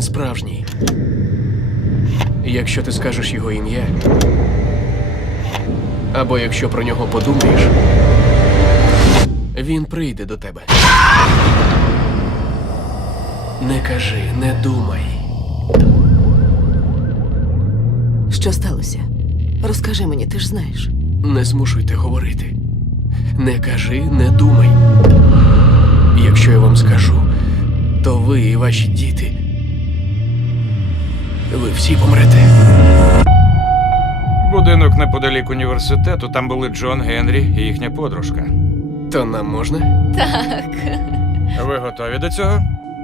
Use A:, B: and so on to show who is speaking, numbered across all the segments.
A: він справжній. Якщо ти скажеш його ім'я, або якщо про нього подумаєш, він прийде до тебе. Не кажи, не думай.
B: Що сталося? Розкажи мені, ти ж знаєш.
A: Не змушуйте говорити. Не кажи, не думай. Якщо я вам скажу, то ви і ваші діти. Ви всі помрете.
C: Будинок неподалік університету, там були Джон, Генрі і їхня подружка.
A: То нам можна?
C: Ви готові до цього?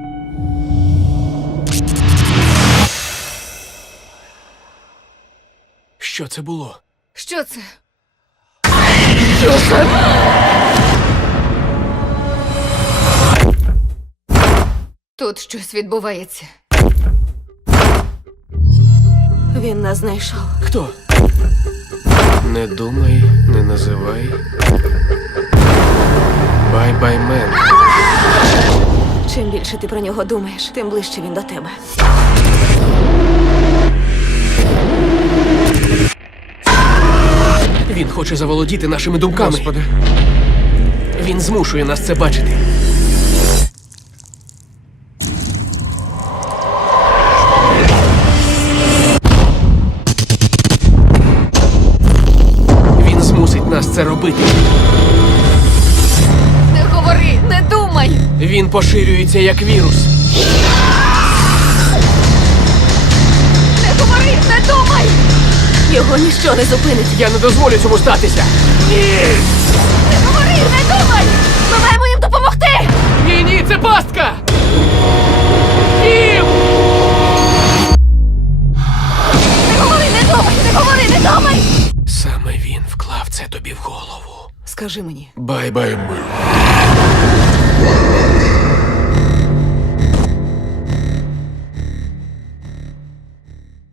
A: Що це було?
D: Що це? Тут щось відбувається.
B: Він нас знайшов.
A: Хто? Не думай, не називай. Бай-бай, мен.
B: Чим більше ти про нього думаєш, тим ближче він до тебе.
A: Він хоче заволодіти нашими думками.
C: Господи.
A: Він змушує нас це бачити. Він змусить нас це робити.
D: Не говори, не думай!
A: Він поширюється як вірус.
D: Не говори, не думай!
B: Його ніщо не зупинить.
A: Я не дозволю цьому статися.
D: Не говори, не думай! Ми маємо їм допомогти!
A: Ні, ні, це пастка! Кім!
D: Не говори, не думай! Не говори, не думай!
A: Саме він вклав це тобі в голову.
B: Скажи мені,
A: Бай-бай, мен.